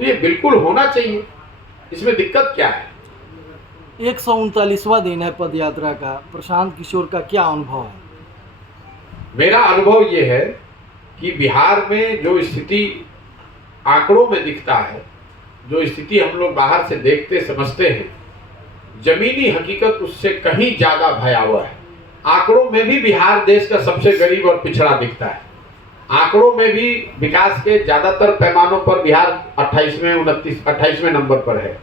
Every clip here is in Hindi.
तो ये बिल्कुल होना चाहिए, इसमें दिक्कत क्या है? 139वां दिन है पद यात्रा का। प्रशांत किशोर का क्या अनुभव है? मेरा अनुभव ये है कि बिहार में जो स्थिति आंकड़ों में दिखता है, जो स्थिति हम लोग बाहर से देखते समझते हैं, जमीनी हकीकत उससे कहीं ज्यादा भयावह है। आंकड़ों में भी बिहार देश का सबसे गरीब और पिछड़ा दिखता है। आंकड़ों में भी विकास के ज्यादातर पैमानों पर बिहार 28वें नंबर पर है।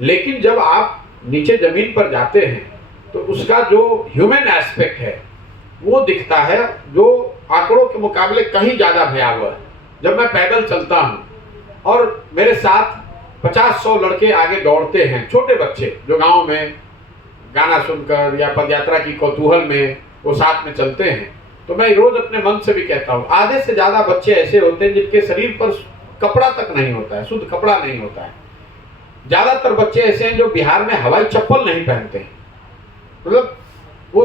लेकिन जब आप नीचे जमीन पर जाते हैं तो उसका जो ह्यूमन एस्पेक्ट है वो दिखता है, जो आंकड़ों के मुकाबले कहीं ज्यादा भयावह है। जब मैं पैदल चलता हूँ और मेरे साथ 50-100 लड़के आगे दौड़ते हैं, छोटे बच्चे जो गांव में गाना सुनकर या पदयात्रा की कौतूहल में वो साथ में चलते हैं, तो मैं रोज अपने मन से भी कहता हूँ, आधे से ज्यादा बच्चे ऐसे होते हैं जिनके शरीर पर कपड़ा तक नहीं होता है, शुद्ध कपड़ा नहीं होता है। ज्यादातर बच्चे ऐसे हैं जो बिहार में हवाई चप्पल नहीं पहनते हैं। मतलब वो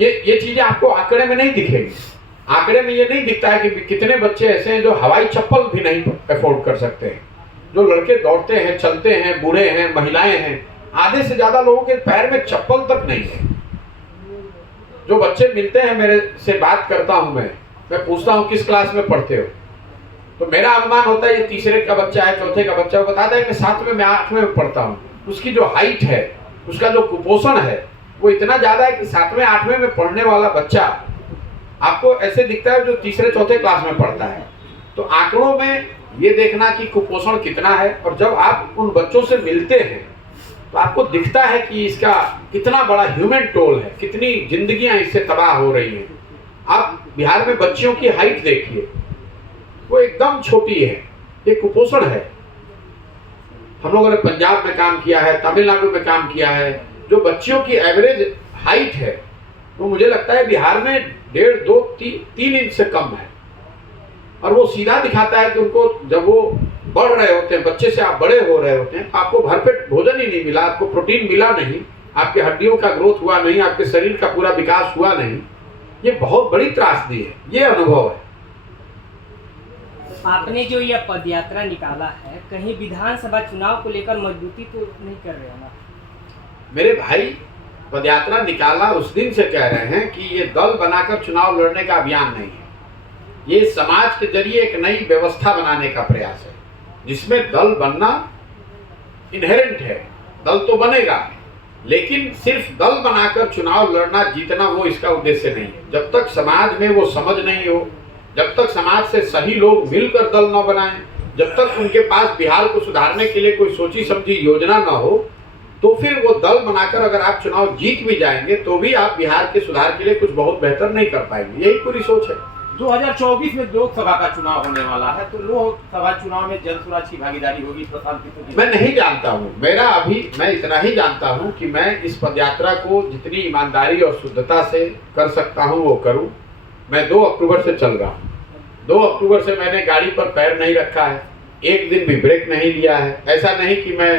ये चीजें आपको आंकड़े में नहीं दिखेगी। आंकड़े में ये नहीं दिखता है कि कितने बच्चे ऐसे हैं जो हवाई चप्पल भी नहीं अफोर्ड कर सकते हैं। जो लड़के दौड़ते हैं, चलते हैं, बूढ़े हैं, महिलाएं हैं, आधे से ज्यादा लोगों के पैर में चप्पल तक नहीं है। जो बच्चे मिलते हैं, मेरे से बात करता हूं मैं पूछता हूं किस क्लास में पढ़ते हो, तो मेरा अनुमान होता है ये तीसरे का बच्चा है, चौथे का बच्चा है। वो बताता है कि 7वें में 8वें में पढ़ता हूँ। उसकी जो हाइट है, उसका जो कुपोषण है वो इतना ज्यादा है कि 7वें 8वें में पढ़ने वाला बच्चा आपको ऐसे दिखता है जो तीसरे चौथे क्लास में पढ़ता है। तो आंकड़ों में ये देखना कि कुपोषण कितना है, और जब आप उन बच्चों से मिलते हैं तो आपको दिखता है कि इसका कितना बड़ा ह्यूमन टोल है, कितनी जिंदगियां इससे तबाह हो रही हैं। आप बिहार में बच्चियों की हाइट देखिए, वो एकदम छोटी है, ये कुपोषण है। हम लोगों ने पंजाब में काम किया है, तमिलनाडु में काम किया है, जो बच्चियों की एवरेज हाइट है वो मुझे लगता है बिहार में 1.5, 2, 3 इंच से कम है। और वो सीधा दिखाता है कि उनको जब वो बढ़ रहे होते हैं, बच्चे से आप बड़े हो रहे होते हैं, आपको भरपेट भोजन ही नहीं मिला, आपको प्रोटीन मिला नहीं, आपके हड्डियों का ग्रोथ हुआ नहीं, आपके शरीर का पूरा विकास हुआ नहीं। ये बहुत बड़ी त्रासदी है, ये अनुभव है। आपने जो यह पदयात्रा निकाला है, कहीं विधानसभा चुनाव को लेकर मजबूती तो नहीं कर रहे हो ना? मेरे भाई, पदयात्रा निकाला उस दिन से कह रहे हैं कि ये दल बनाकर चुनाव लड़ने का अभियान नहीं है। ये समाज के जरिए एक नई व्यवस्था बनाने का प्रयास है, जिसमें दल बनना इनहेरेंट है। दल तो बनेगा, लेकिन सिर्फ दल बनाकर चुनाव लड़ना जीतना वो इसका उद्देश्य नहीं है। जब तक समाज में वो समझ नहीं हो, जब तक समाज से सही लोग मिलकर दल न बनाएं, जब तक उनके पास बिहार को सुधारने के लिए कोई सोची समझी योजना न हो, तो फिर वो दल बनाकर अगर आप चुनाव जीत भी जाएंगे तो भी आप बिहार के सुधार के लिए कुछ बहुत बेहतर नहीं कर पाएंगे। यही पूरी सोच है। 2024 में लोकसभा का चुनाव होने वाला है, तो लोकसभा चुनाव में जनसुराज की भागीदारी होगी प्रशांत किशोर जी? मैं नहीं जानता हूँ। मैं इतना ही जानता हूँ कि मैं इस पदयात्रा को जितनी ईमानदारी और शुद्धता से कर सकता हूँ वो करूँ। मैं 2 अक्टूबर से चल रहा हूँ। 2 अक्टूबर से मैंने गाड़ी पर पैर नहीं रखा है, एक दिन भी ब्रेक नहीं लिया है। ऐसा नहीं कि मैं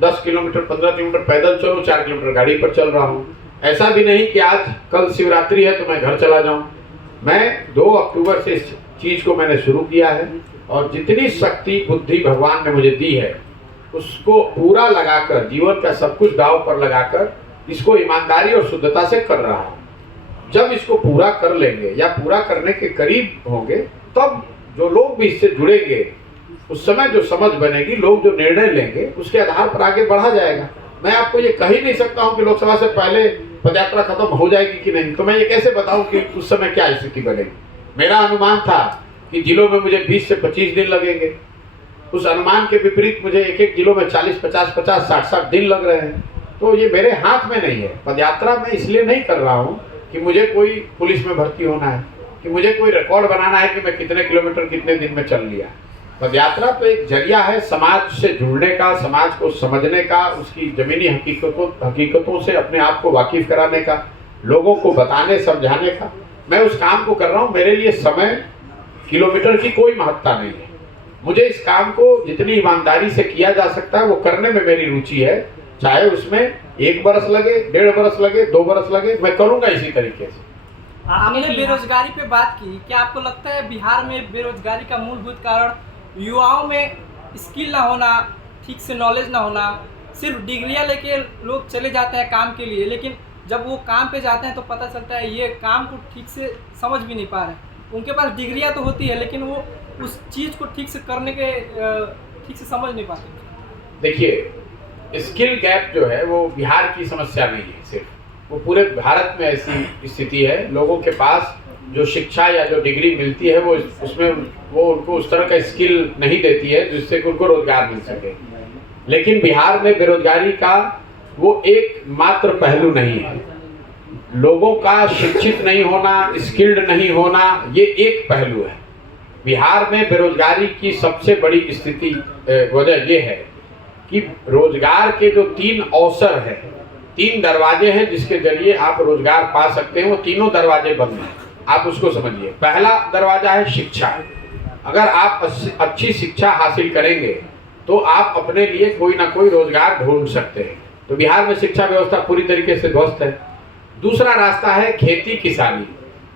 10 किलोमीटर 15 किलोमीटर पैदल चलूँ, 4 किलोमीटर गाड़ी पर चल रहा हूँ। ऐसा भी नहीं कि आज कल शिवरात्रि है तो मैं घर चला जाऊँ। मैं 2 अक्टूबर से इस चीज को मैंने शुरू किया है, और जितनी शक्ति बुद्धि भगवान ने मुझे दी है उसको पूरा लगाकर, जीवन का सब कुछ दांव पर लगाकर इसको ईमानदारी और शुद्धता से कर रहा हूँ। जब इसको पूरा कर लेंगे या पूरा करने के करीब होंगे, तब जो लोग भी इससे जुड़ेंगे, उस समय जो समझ बनेगी, लोग जो निर्णय लेंगे, उसके आधार पर आगे बढ़ा जाएगा। मैं आपको ये कह ही नहीं सकता हूँ कि लोकसभा से पहले पदयात्रा खत्म हो जाएगी कि नहीं, तो मैं ये कैसे बताऊं कि उस समय क्या स्थिति बनेगी। मेरा अनुमान था कि जिलों में मुझे 20 से 25 दिन लगेंगे। उस अनुमान के विपरीत मुझे एक जिलों में 40, 50, 60 दिन लग रहे हैं। तो ये मेरे हाथ में नहीं है। पदयात्रा मैं इसलिए नहीं कर रहा हूँ कि मुझे कोई पुलिस में भर्ती होना है, कि मुझे कोई रिकॉर्ड बनाना है कि मैं कितने किलोमीटर कितने दिन में चल लिया। पदयात्रा तो एक जरिया है समाज से जुड़ने का, समाज को समझने का, उसकी जमीनी हकीकतों से अपने आप को वाकिफ कराने का, लोगों को बताने समझाने का। मैं उस काम को कर रहा हूँ। मेरे लिए समय किलोमीटर की कोई महत्ता नहीं है। मुझे इस काम को जितनी ईमानदारी से किया जा सकता है वो करने में मेरी रुचि है। चाहे उसमें 1 बरस लगे, 1.5 बरस लगे, 2 बरस लगे, मैं करूँगा इसी तरीके से। आपने बेरोजगारी पे बात की, क्या आपको लगता है बिहार में बेरोजगारी का मूलभूत कारण युवाओं में स्किल ना होना, ठीक से नॉलेज ना होना, सिर्फ डिग्रियां लेके लोग चले जाते हैं काम के लिए, लेकिन जब वो काम पे जाते हैं तो पता चलता है ये काम को ठीक से समझ भी नहीं पा रहे हैं। उनके पास डिग्रियां तो होती है लेकिन वो उस चीज़ को ठीक से करने के ठीक से समझ नहीं पाते। देखिए, स्किल गैप जो है वो बिहार की समस्या नहीं है सिर्फ, वो पूरे भारत में ऐसी स्थिति है। लोगों के पास जो शिक्षा या जो डिग्री मिलती है वो उसमें वो उनको उस तरह का स्किल नहीं देती है जिससे कि उनको रोजगार मिल सके। लेकिन बिहार में बेरोजगारी का वो एक मात्र पहलू नहीं है। लोगों का शिक्षित नहीं होना, स्किल्ड नहीं होना, ये एक पहलू है। बिहार में बेरोजगारी की सबसे बड़ी स्थिति वजह ये है कि रोजगार के जो 3 अवसर है, 3 दरवाजे हैं जिसके जरिए आप रोजगार पा सकते हैं, वो तीनों दरवाजे बंद हैं। आप उसको समझिए। पहला दरवाजा है शिक्षा। अगर आप अच्छी शिक्षा हासिल करेंगे तो आप अपने लिए कोई ना कोई रोजगार ढूंढ सकते हैं। तो बिहार में शिक्षा व्यवस्था पूरी तरीके से ध्वस्त है। दूसरा रास्ता है खेती किसानी।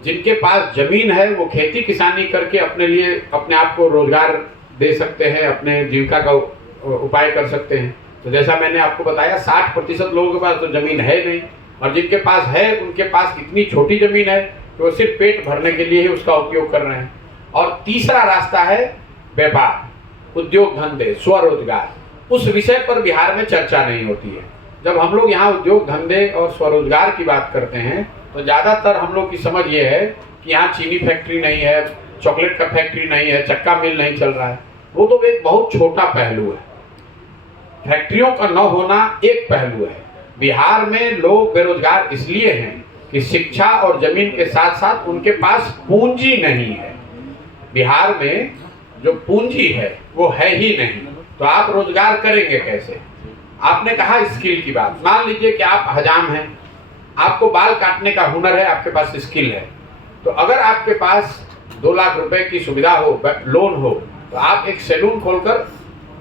जिनके पास जमीन है वो खेती किसानी करके अपने लिए अपने आप को रोजगार दे सकते हैं, अपने जीविका का उपाय कर सकते हैं। तो जैसा मैंने आपको बताया 60% लोगों के पास तो जमीन है नहीं, और जिनके पास है उनके पास इतनी छोटी जमीन है कि वो सिर्फ पेट भरने के लिए ही उसका उपयोग कर रहे हैं। और तीसरा रास्ता है व्यापार, उद्योग धंधे, स्वरोजगार। उस विषय पर बिहार में चर्चा नहीं होती है। जब हम लोग यहाँ उद्योग धंधे और स्वरोजगार की बात करते हैं तो ज़्यादातर हम लोग की समझ ये है कि यहाँ चीनी फैक्ट्री नहीं है, चॉकलेट का फैक्ट्री नहीं है, चक्का मिल नहीं चल रहा है। वो तो एक बहुत छोटा पहलू है। फैक्ट्रियों का न होना एक पहलू है। बिहार में लोग बेरोजगार इसलिए हैं कि शिक्षा और जमीन के साथ साथ उनके पास पूंजी नहीं है। बिहार में जो पूंजी है वो है ही नहीं, तो आप रोजगार करेंगे कैसे? आपने कहा स्किल की बात। मान लीजिए कि आप हजाम हैं, आपको बाल काटने का हुनर है, आपके पास स्किल है, तो अगर आपके पास 2 लाख रुपए की सुविधा हो, लोन हो, तो आप एक सैलून खोलकर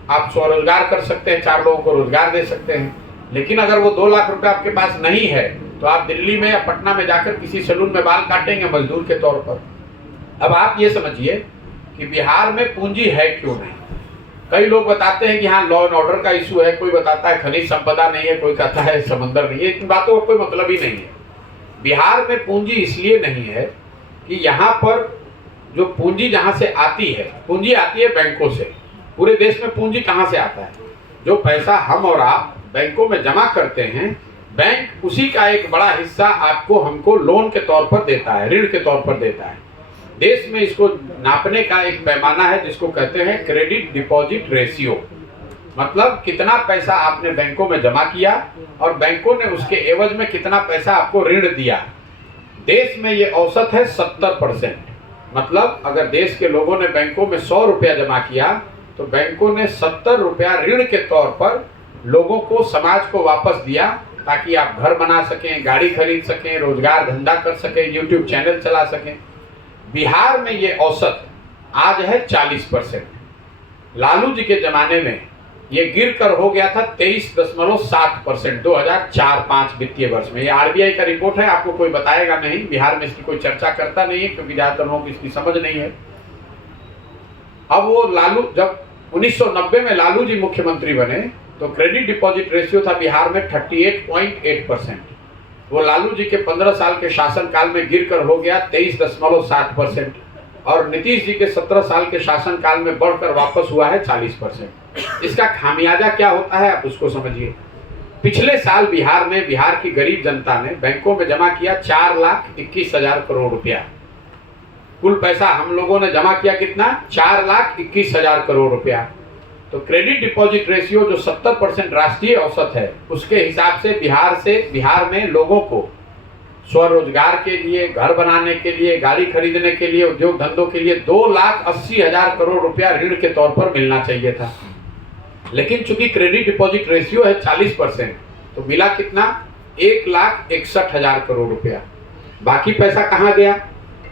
आप स्वरोजगार कर सकते हैं, 4 लोगों को रोजगार दे सकते हैं। लेकिन अगर वो 2 लाख रुपए आपके पास नहीं है तो आप दिल्ली में या पटना में जाकर किसी सैलून में बाल काटेंगे मजदूर के तौर पर। अब आप ये समझिए कि बिहार में पूंजी है क्यों नहीं। कई लोग बताते हैं कि हाँ लॉ एंड ऑर्डर का इशू है, कोई बताता है खनिज संपदा नहीं है, कोई कहता है समंदर नहीं है। इन बातों का कोई मतलब ही नहीं है। बिहार में पूंजी इसलिए नहीं है कि यहाँ पर जो पूंजी जहाँ से आती है, पूंजी आती है बैंकों से। पूरे देश में पूंजी कहाँ से आता है? जो पैसा हम और आप बैंकों में जमा करते हैं, बैंक उसी का एक बड़ा हिस्सा आपको हमको लोन के तौर पर देता है, ऋण के तौर पर देता है। देश में इसको नापने का एक पैमाना है जिसको कहते हैं क्रेडिट डिपॉजिट रेशियो। मतलब कितना पैसा आपने बैंकों में जमा किया और बैंकों ने उसके एवज में कितना पैसा आपको ऋण दिया। देश में ये औसत है 70%। मतलब अगर देश के लोगों ने बैंकों में 100 रुपया जमा किया तो बैंकों ने 70 रुपया ऋण के तौर पर लोगों को, समाज को वापस दिया, ताकि आप घर बना सकें, गाड़ी खरीद सकें, रोजगार धंधा कर सकें, यूट्यूब चैनल चला सकें। बिहार में ये औसत आज है 40%। लालू जी के जमाने में ये गिर कर हो गया था 23.7% 2004-05 वित्तीय वर्ष में। ये आरबीआई का रिपोर्ट है, आपको कोई बताएगा नहीं। बिहार में इसकी कोई चर्चा करता नहीं है क्योंकि ज्यादातर लोगों को इसकी समझ नहीं है। अब वो लालू, जब 1990 में लालू जी मुख्यमंत्री बने तो क्रेडिट डिपॉजिट रेशियो था बिहार में 38.8%। वो लालू जी के 15 साल के शासनकाल में गिरकर हो गया 23.7%, और नीतीश जी के 17 साल के शासनकाल में बढ़कर वापस हुआ है 40%। इसका खामियाजा क्या होता है आप उसको समझिए। पिछले साल बिहार में बिहार की गरीब जनता ने बैंकों में जमा किया 4,21,000 करोड़ रुपया। कुल पैसा हम लोगों ने जमा किया कितना? 4,21,000 करोड़ रुपया। तो क्रेडिट डिपॉजिट रेशियो जो 70% राष्ट्रीय औसत है, उसके हिसाब से बिहार में लोगों को स्वरोजगार के लिए, घर बनाने के लिए, गाड़ी खरीदने के लिए, उद्योग धंधों के लिए 2,80,000 करोड़ रुपया ऋण के तौर पर मिलना चाहिए था। लेकिन चूंकि क्रेडिट डिपॉजिट रेशियो है 40%, तो मिला कितना? 1,61,000 करोड़ रुपया। बाकी पैसा कहाँ गया?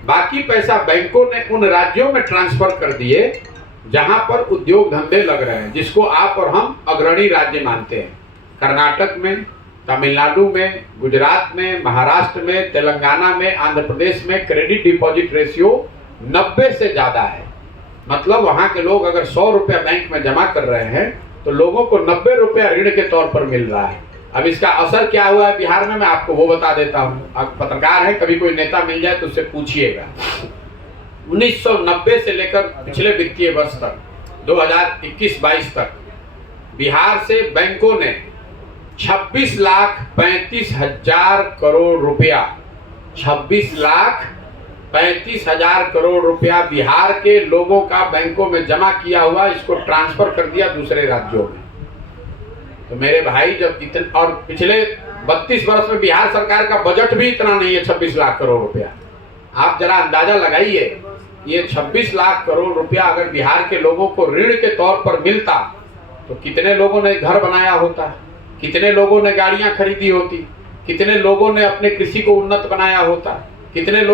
बाकी पैसा बैंकों ने उन राज्यों में ट्रांसफर कर दिए जहां पर उद्योग धंधे लग रहे हैं, जिसको आप और हम अग्रणी राज्य मानते हैं। कर्नाटक में, तमिलनाडु में, गुजरात में, महाराष्ट्र में, तेलंगाना में, आंध्र प्रदेश में क्रेडिट डिपॉजिट रेशियो 90 से ज़्यादा है। मतलब वहां के लोग अगर 100 रुपया बैंक में जमा कर रहे हैं तो लोगों को 90 रुपया ऋण के तौर पर मिल रहा है। अब इसका असर क्या हुआ है बिहार में, मैं आपको वो बता देता हूँ। आप पत्रकार हैं, कभी कोई नेता मिल जाए तो उससे पूछिएगा। 1990 से लेकर पिछले वित्तीय वर्ष तक 2021-22 तक बिहार से बैंकों ने 26,35,000 करोड़ रुपया 26,35,000 करोड़ रुपया बिहार के लोगों का बैंकों में जमा किया हुआ, इसको ट्रांसफर कर दिया दूसरे राज्यों में। तो मेरे भाई जब इतना, और पिछले 32 वर्ष में बिहार सरकार का बजट भी इतना नहीं है 26 लाख करोड़ रुपया। आप जरा अंदाजा लगाइए, ये 26 लाख करोड़ रुपया अगर बिहार के लोगों को ऋण के तौर पर मिलता तो कितने लोगों ने घर बनाया होता, कितने लोगों ने गाड़ियां खरीदी होती, कितने लोगों ने अपने कृषि को उन्नत बनाया होता, कितने लोग